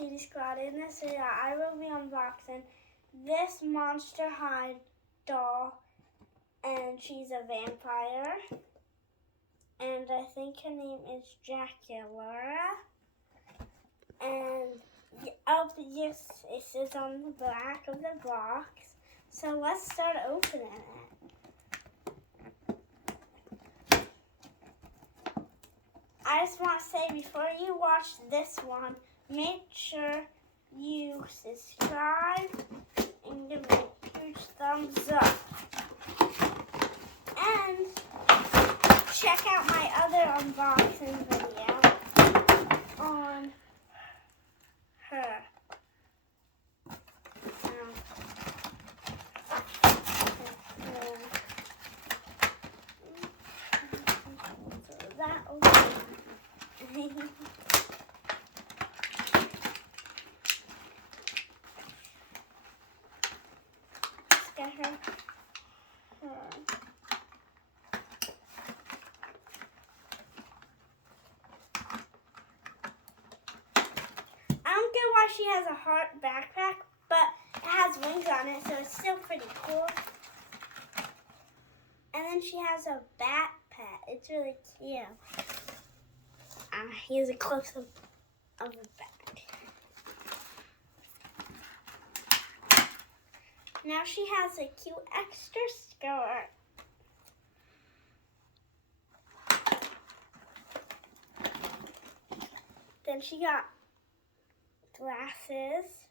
Cutie Squad. In this video, I will be unboxing this Monster High doll, and she's a vampire. And I think her name is Draculaura. And yes, it says on the back of the box. So let's start opening it. I just want to say, before you watch this one, make sure you subscribe and give me a huge thumbs up. And check out my other unboxing video on her. That open. Let's get her. I don't get why she has a heart backpack, but it has wings on it, so it's still pretty cool. And then she has a bat pet. It's really cute. Here's a close-up of the back. Now she has a cute extra skirt. Then she got glasses.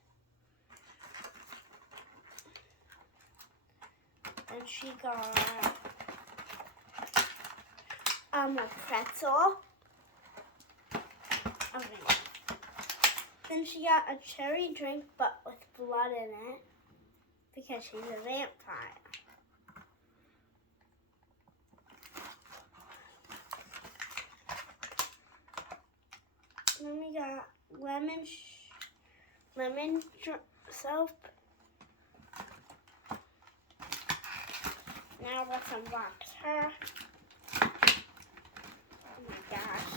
And she got a pretzel. Okay. Then she got a cherry drink, but with blood in it, because she's a vampire. Then we got lemon soap. Now let's unbox her. Oh my gosh.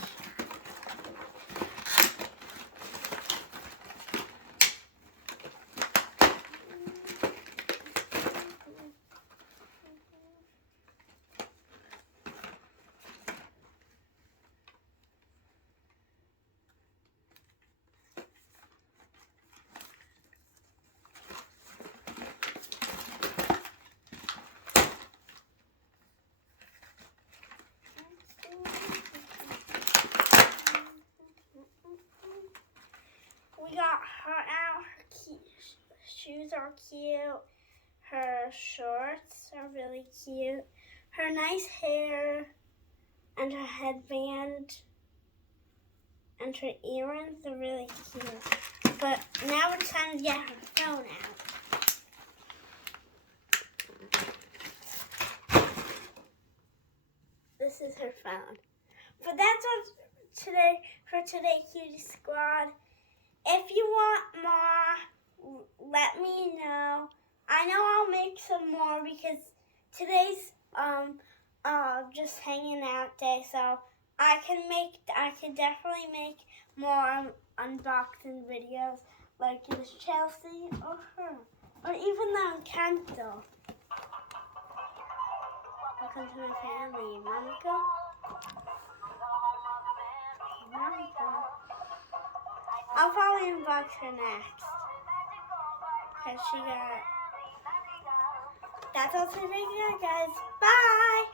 We got her out. Her shoes are cute. Her shorts are really cute. Her nice hair and her headband and her earrings are really cute. But now it's time to get her phone out. This is her phone. But that's all for today, Cutie Squad. If you want more, let me know. I know I'll make some more because today's just hanging out day, so I can definitely make more unboxing videos like this Chelsea or her, or even the Encanto. Welcome to my family, Monica. I'll probably unbox her next. Because she got... That's all for today, guys. Bye!